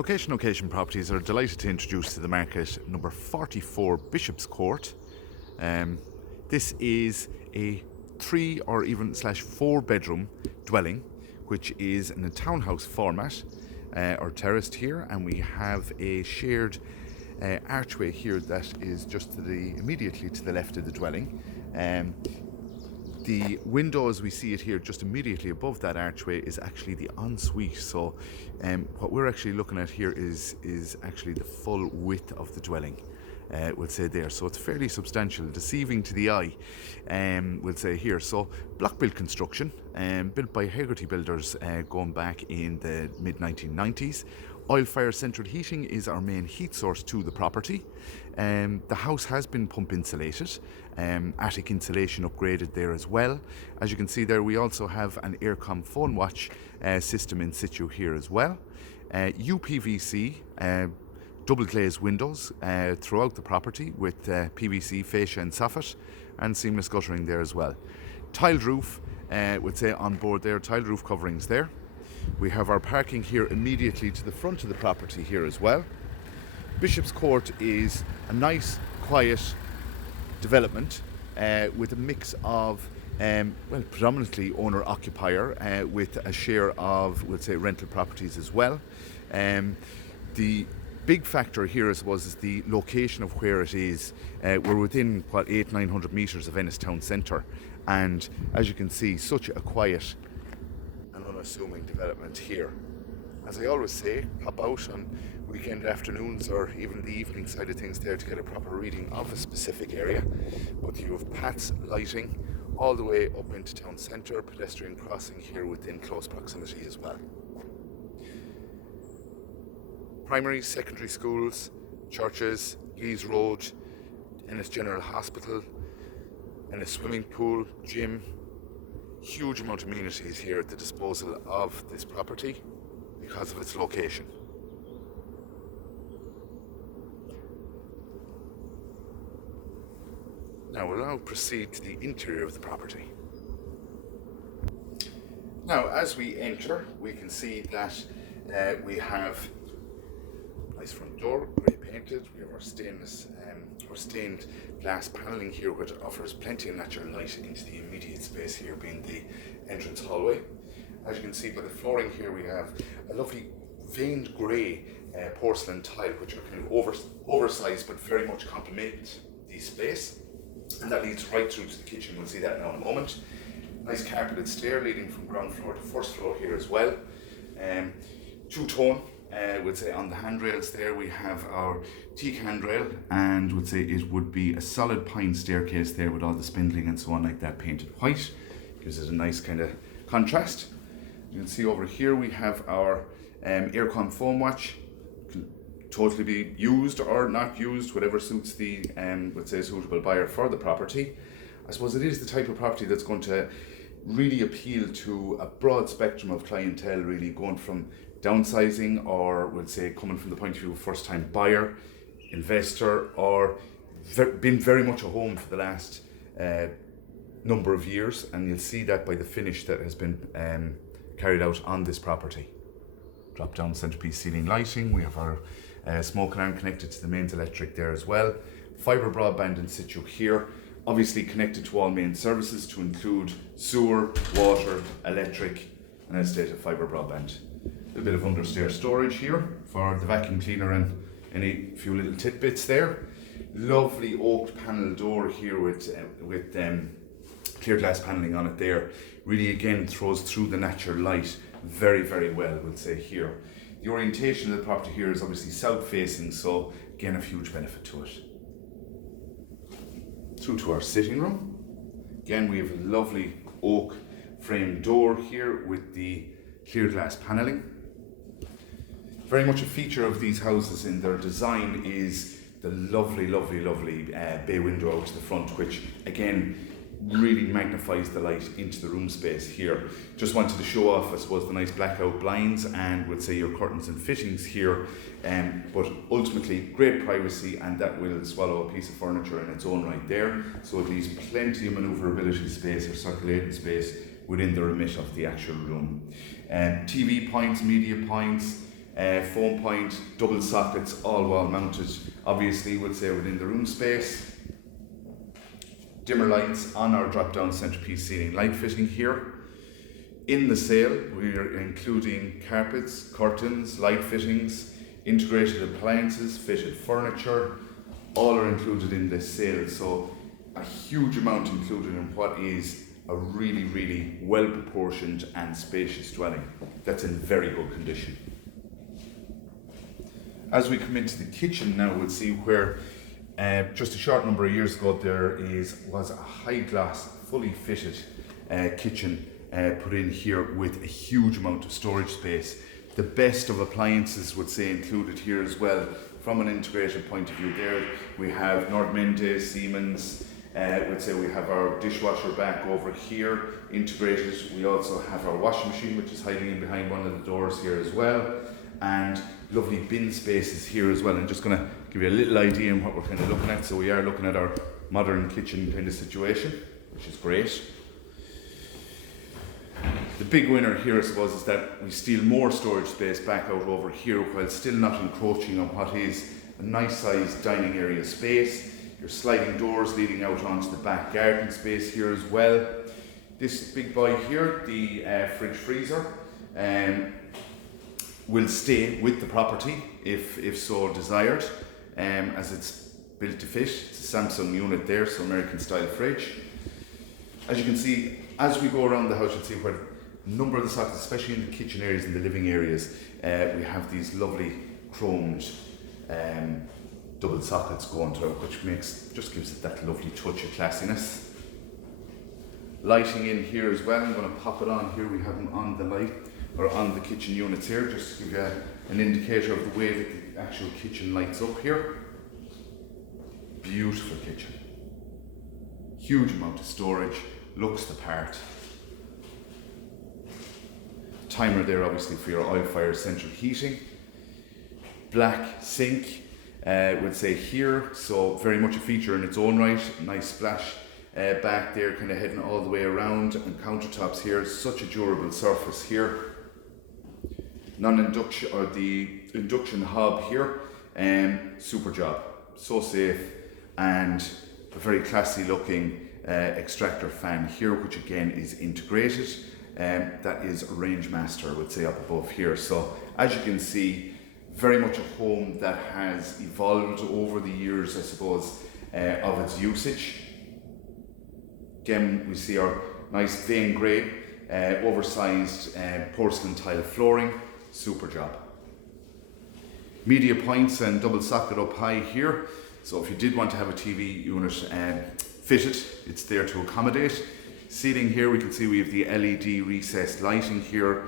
Location Properties are delighted to introduce to the market number 44 Bishopscourt. This is a 3 or even slash 4 bedroom dwelling, which is in a townhouse format or terraced here, and we have a shared archway here that is just immediately to the left of the dwelling. The window, as we see it here, just immediately above that archway, is actually the ensuite. So what we're actually looking at here is actually the full width of the dwelling, we'll say there. So it's fairly substantial, deceiving to the eye, we'll say here. So block built construction, built by Hegarty builders going back in the mid 1990s. Oil fire central heating is our main heat source to the property. The house has been pump insulated, attic insulation upgraded there as well. As you can see there, we also have an aircom phone watch system in situ here as well. UPVC double glazed windows throughout the property with PVC fascia and soffit, and seamless guttering there as well. Tiled roof, would say on board there, tiled roof coverings there. We have our parking here immediately to the front of the property here as well. Bishopscourt is a nice, quiet development with a mix of, predominantly owner-occupier with a share of, we'll say, rental properties as well. The big factor here, I suppose, is the location of where it is. We're within, 800-900 metres of Ennis town centre, and as you can see, such a quiet and unassuming development here. As I always say, pop out on weekend afternoons or even the evening side of things there to get a proper reading of a specific area. But you have paths, lighting all the way up into town centre, pedestrian crossing here within close proximity as well. Primary, secondary schools, churches, Lees Road, Ennis General Hospital, and a swimming pool, gym. Huge amount of amenities here at the disposal of this property because of its location. Now we'll now proceed to the interior of the property. Now as we enter, we can see that we have a nice front door, grey painted. We have our stained glass panelling here, which offers plenty of natural light into the immediate space here, being the entrance hallway. As you can see by the flooring here, we have a lovely veined grey porcelain tile, which are kind of oversized but very much complement the space. And that leads right through to the kitchen. We'll see that now in a moment. Nice carpeted stair leading from ground floor to first floor here as well. Two-tone, we'd say on the handrails there we have our teak handrail, and would say it would be a solid pine staircase there with all the spindling and so on like that painted white. Gives it a nice kind of contrast. You can see over here we have our aircon foam watch. Totally be used or not used, whatever suits the would say suitable buyer for the property. I suppose it is the type of property that's going to really appeal to a broad spectrum of clientele, really going from downsizing, or would say coming from the point of view of first time buyer, investor, or been very much a home for the last number of years, and you'll see that by the finish that has been carried out on this property. Drop down centerpiece ceiling lighting. We have our smoke alarm connected to the mains electric there as well. Fibre broadband in situ here, obviously connected to all main services to include sewer, water, electric, and as stated, fibre broadband. A little bit of understair storage here for the vacuum cleaner and any few little tidbits there. Lovely oak panel door here with clear glass paneling on it there. Really again throws through the natural light very, very well, we'll say here. The orientation of the property here is obviously south facing, so again a huge benefit to it. Through to our sitting room. Again we have a lovely oak frame door here with the clear glass paneling. Very much a feature of these houses in their design is the lovely bay window out to the front, which again really magnifies the light into the room space here. Just wanted to show off, I suppose, the nice blackout blinds and would say your curtains and fittings here, but ultimately great privacy, and that will swallow a piece of furniture in its own right there, so it leaves plenty of manoeuvrability space or circulating space within the remit of the actual room. TV points, media points, foam point, double sockets, all wall mounted. Obviously, we'll say within the room space. Dimmer lights on our drop down centerpiece ceiling light fitting here. In the sale, we're including carpets, curtains, light fittings, integrated appliances, fitted furniture, all are included in this sale. So a huge amount included in what is a really, really well proportioned and spacious dwelling that's in very good condition. As we come into the kitchen now, we'll see where just a short number of years ago there was a high glass, fully fitted kitchen put in here with a huge amount of storage space. The best of appliances, would say, included here as well. From an integrated point of view there, we have Nordmende, Siemens, would say we have our dishwasher back over here integrated. We also have our washing machine, which is hiding in behind one of the doors here as well, and lovely bin spaces here as well. I'm just going to give you a little idea on what we're kind of looking at. So we are looking at our modern kitchen kind of situation, which is great. The big winner here, I suppose, is that we steal more storage space back out over here while still not encroaching on what is a nice sized dining area space. Your sliding doors leading out onto the back garden space here as well. This big boy here, the fridge freezer, will stay with the property if so desired, as it's built to fit. It's a Samsung unit there, so American style fridge. As you can see, as we go around the house, you'll see where a number of the sockets, especially in the kitchen areas and the living areas, we have these lovely chromed double sockets going through, which just gives it that lovely touch of classiness. Lighting in here as well. I'm going to pop it on here. We have them on the light or on the kitchen units here, just to give you an indicator of the way that the actual kitchen lights up here. Beautiful kitchen. Huge amount of storage. Looks the part. Timer there, obviously, for your oil-fired central heating. Black sink. Would say here, so very much a feature in its own right. Nice splash back there, kind of heading all the way around, and countertops here. Such a durable surface here. Non-induction, or the induction hob here, super job, so safe, and a very classy looking extractor fan here, which again is integrated. That is a range master, I would say, up above here. So as you can see, very much a home that has evolved over the years, I suppose, of its usage. Again, we see our nice vein grey, oversized porcelain tile flooring, super job. Media points and double socket up high here. So if you did want to have a TV unit fitted, it's there to accommodate. Ceiling here, we can see we have the LED recessed lighting here,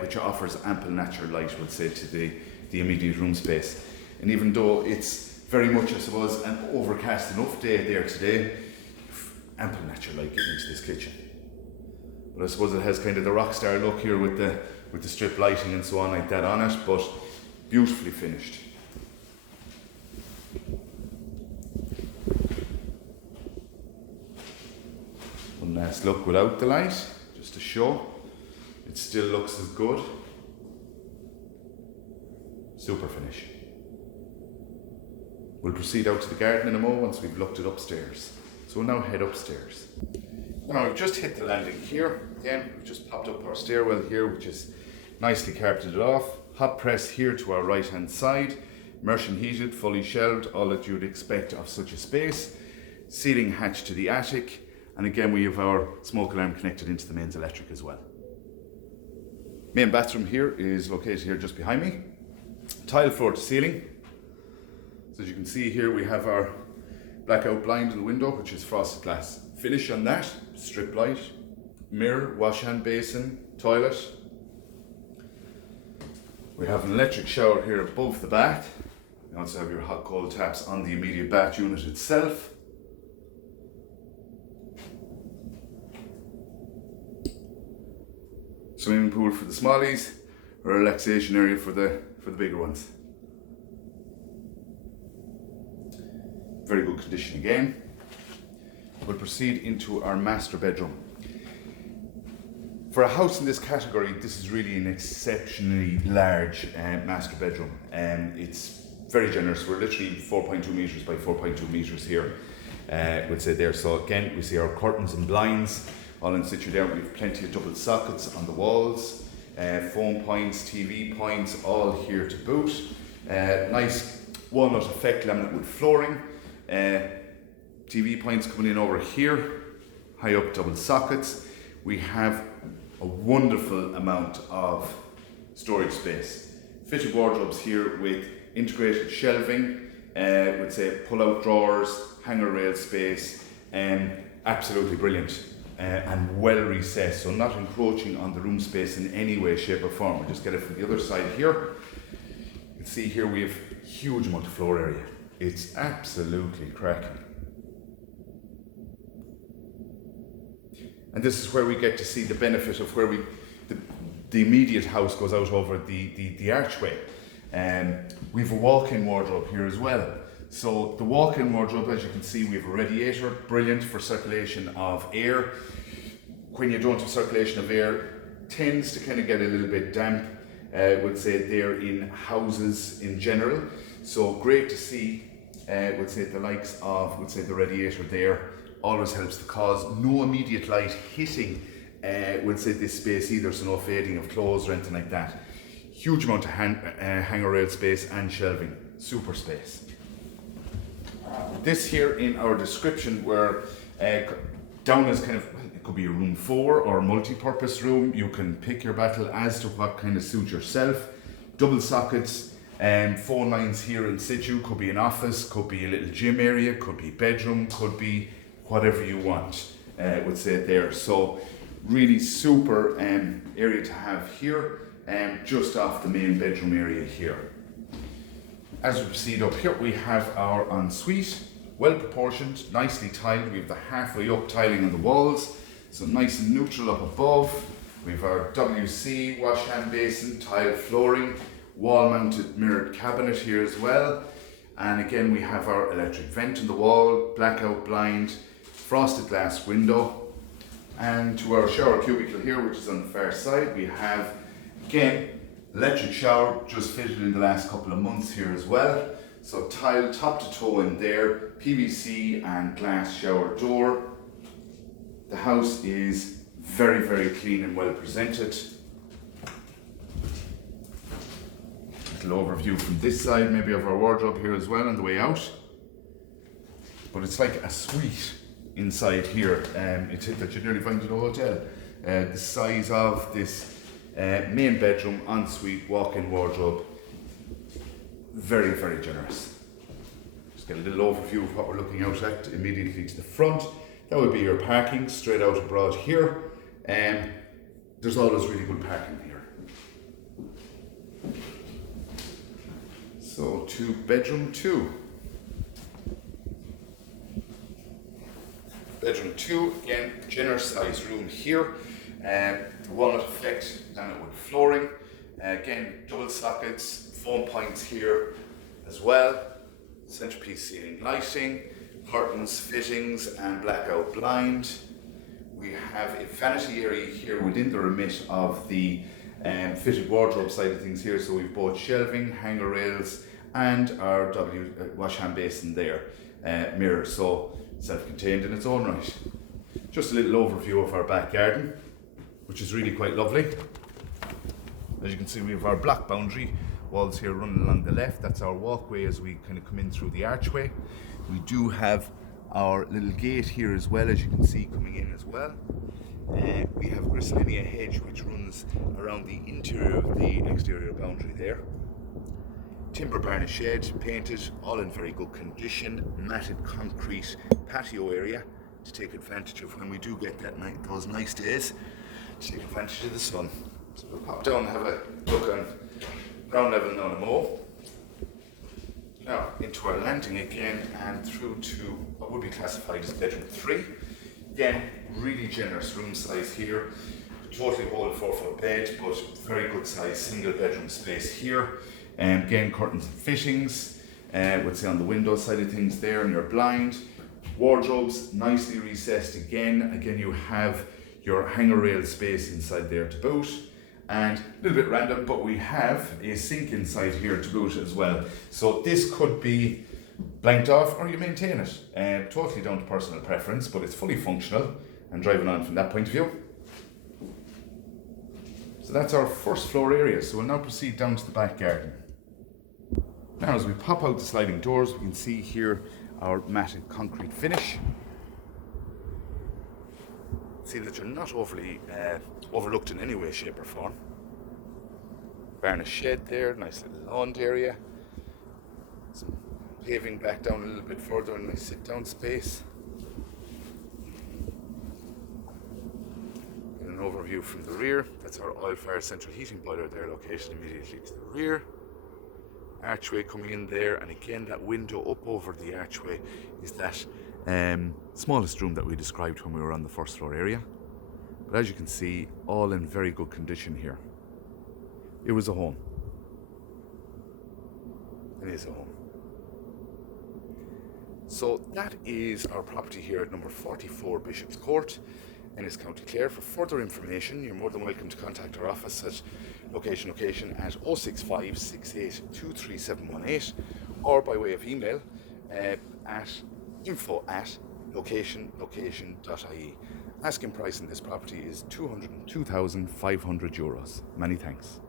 which offers ample natural light, we'll say, to the immediate room space. And even though it's very much, I suppose, an overcast enough day there today, ample natural light getting into this kitchen. But I suppose it has kind of the rock star look here with the strip lighting and so on like that on it, but beautifully finished. One last look without the light, just to show. It still looks as good. Super finish. We'll proceed out to the garden in a moment once we've looked it upstairs. So we'll now head upstairs. Now we've just hit the landing here. Again, we've just popped up our stairwell here, which is nicely carpeted off. Hot press here to our right hand side. Immersion heated, fully shelved, all that you'd expect of such a space. Ceiling hatch to the attic. And again, we have our smoke alarm connected into the mains electric as well. Main bathroom here is located here just behind me. Tile floor to ceiling. So as you can see here, we have our blackout blind in the window, which is frosted glass finish on that. Strip light, mirror, wash hand basin, toilet. We have an electric shower here above the bath. You also have your hot cold taps on the immediate bath unit itself. Swimming pool for the smallies, or a relaxation area for the bigger ones. Very good condition again. We'll proceed into our master bedroom. For a house in this category, this is really an exceptionally large master bedroom. It's very generous. We're literally 4.2 metres by 4.2 metres here, we'd say there. So again, we see our curtains and blinds all in situ there. We have plenty of double sockets on the walls, phone points, TV points, all here to boot. Nice walnut effect laminate wood flooring. TV points coming in over here, high up double sockets. We have a wonderful amount of storage space. Fitted wardrobes here with integrated shelving, would say pull-out drawers, hanger rail space, absolutely brilliant and well recessed, so not encroaching on the room space in any way, shape or form. We'll just get it from the other side here. You can see here we have huge amount of floor area. It's absolutely cracking. And this is where we get to see the benefit of where the immediate house goes out over the archway. We have a walk-in wardrobe here as well. So the walk-in wardrobe, as you can see, we have a radiator, brilliant for circulation of air. When you don't have circulation of air, tends to kind of get a little bit damp, would say there in houses in general. So great to see, would say the likes of, would say the radiator there. Always helps the cause. No immediate light hitting, would say this space either, so no fading of clothes or anything like that. Huge amount of hanger rail space and shelving, super space. This here in our description, where down is kind of, it could be a room 4 or a multi-purpose room. You can pick your battle as to what kind of suits yourself. Double sockets, phone lines here in situ, could be an office, could be a little gym area, could be bedroom, could be whatever you want, would say there. So really super area to have here, just off the main bedroom area here. As we proceed up here, we have our ensuite, well proportioned, nicely tiled. We have the halfway up tiling on the walls, so nice and neutral up above. We have our WC wash hand basin, tiled flooring, wall mounted mirrored cabinet here as well. And again, we have our electric vent in the wall, blackout blind, frosted glass window. And to our shower cubicle here, which is on the far side, we have, again, electric shower just fitted in the last couple of months here as well. So tile top to toe in there, PVC and glass shower door. The house is very, very clean and well presented. Little overview from this side, maybe of our wardrobe here as well on the way out. But it's like a suite inside here. It's it that you nearly find in a hotel. The size of this main bedroom, ensuite, walk-in wardrobe, very, very generous. Just get a little overview of what we're looking out at immediately to the front. That would be your parking straight out abroad here. There's always really good parking here. So to bedroom 2. Bedroom 2, again, generous size room here. The walnut effect, laminate wood flooring. Again, double sockets, phone points here as well. Centerpiece ceiling lighting, curtains, fittings, and blackout blind. We have a vanity area here within the remit of the fitted wardrobe side of things here. So we've both shelving, hanger rails, and our wash hand basin there, mirror. So self-contained in its own right. Just a little overview of our back garden, which is really quite lovely. As you can see, we have our block boundary walls here running along the left. That's our walkway as we kind of come in through the archway. We do have our little gate here as well, as you can see, coming in as well. We have a Gristlinia hedge which runs around the interior of the exterior boundary there. Timber barn shed, painted, all in very good condition. Matted concrete patio area to take advantage of when we do get those nice days, to take advantage of the sun. So we'll pop down and have a look on ground level now more. Now into our landing again and through to what would be classified as bedroom 3. Again, really generous room size here. Totally whole 4-foot bed, but very good size single bedroom space here. And again, curtains and fittings, would say on the window side of things there, and your blind. Wardrobes nicely recessed again. Again, you have your hanger rail space inside there to boot. And a little bit random, but we have a sink inside here to boot as well. So this could be blanked off or you maintain it. Totally down to personal preference, but it's fully functional and driving on from that point of view. So that's our first floor area. So we'll now proceed down to the back garden. Now as we pop out the sliding doors, we can see here our matted concrete finish. See that you're not overly overlooked in any way, shape or form. Varnish shed there, nice little lawn area. Some paving back down a little bit further, a nice sit down space. Get an overview from the rear. That's our oil fire central heating boiler there, location immediately to the rear. Archway coming in there, and again that window up over the archway is that smallest room that we described when we were on the first floor area. But as you can see, all in very good condition here. It was a home. It is a home. So that is our property here at number 44 Bishopscourt, Ennis, County Clare. For further information, you're more than welcome to contact our office at location at 065 6823 or by way of email at info@location.ie. Asking price in this property is €202,500. Many thanks.